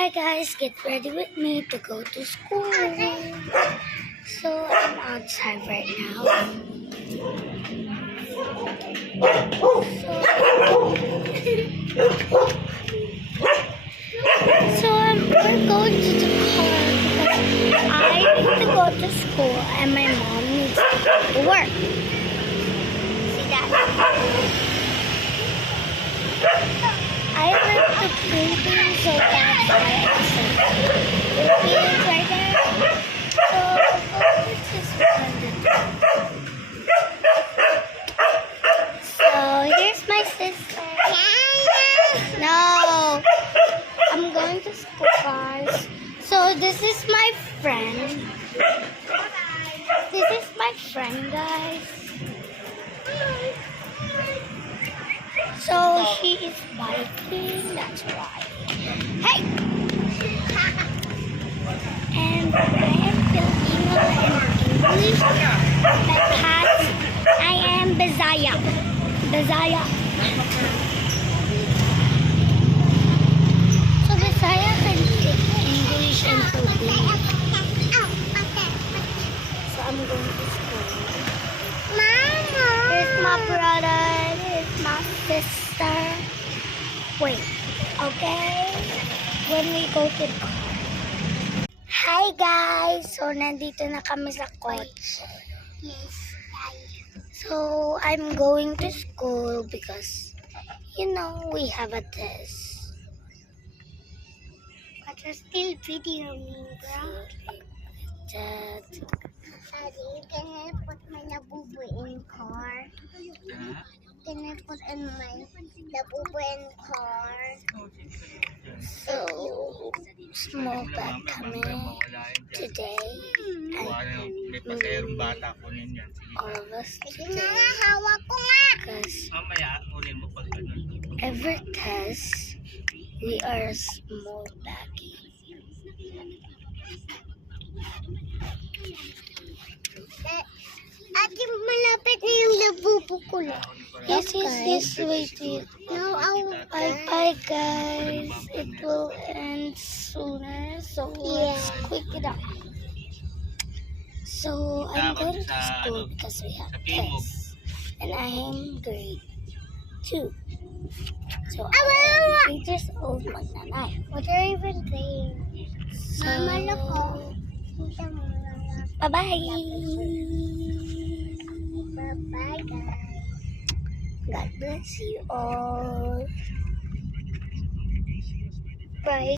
Hi guys, get ready with me to go to school. So I'm outside right now. We're going to the car because I need to go to school and my mom needs to go to work. See that? I went to Philippines, so that's why I said Philippines right there. So this is So here's my sister. No, I'm going to school, guys. So this is my friend. This is my friend, guys. So she is biking, that's why. Hey! And I am Filipino and English. Because I am Bisaya. Bisaya. So Bisaya can speak English and Filipino. So I'm going to school. Mama! Here's my brother. Here's my sister. Wait, okay? When we go to the car. Hi guys! So nandito na kami sa coach. Yes, so I'm going to school because, you know, we have a test. But you're still videoing, bro. Daddy, can I put my labubu in car? Can I put in my labubu in car? So, small bag coming today. May pasayarong bata kunin yan. All of us today. Because every test, we are small baggy. Ate, malapit na yung labubo ko lang. Yes, wait. No, Bye guys. It will end sooner, so let's quick it up. So I'm going to school because we have tests, and I am grade 2. So I'm 8 years old, magnanay. what are you even saying? So, Mama, look ko. bye-bye. Bye-bye, guys. God bless you all. Bye.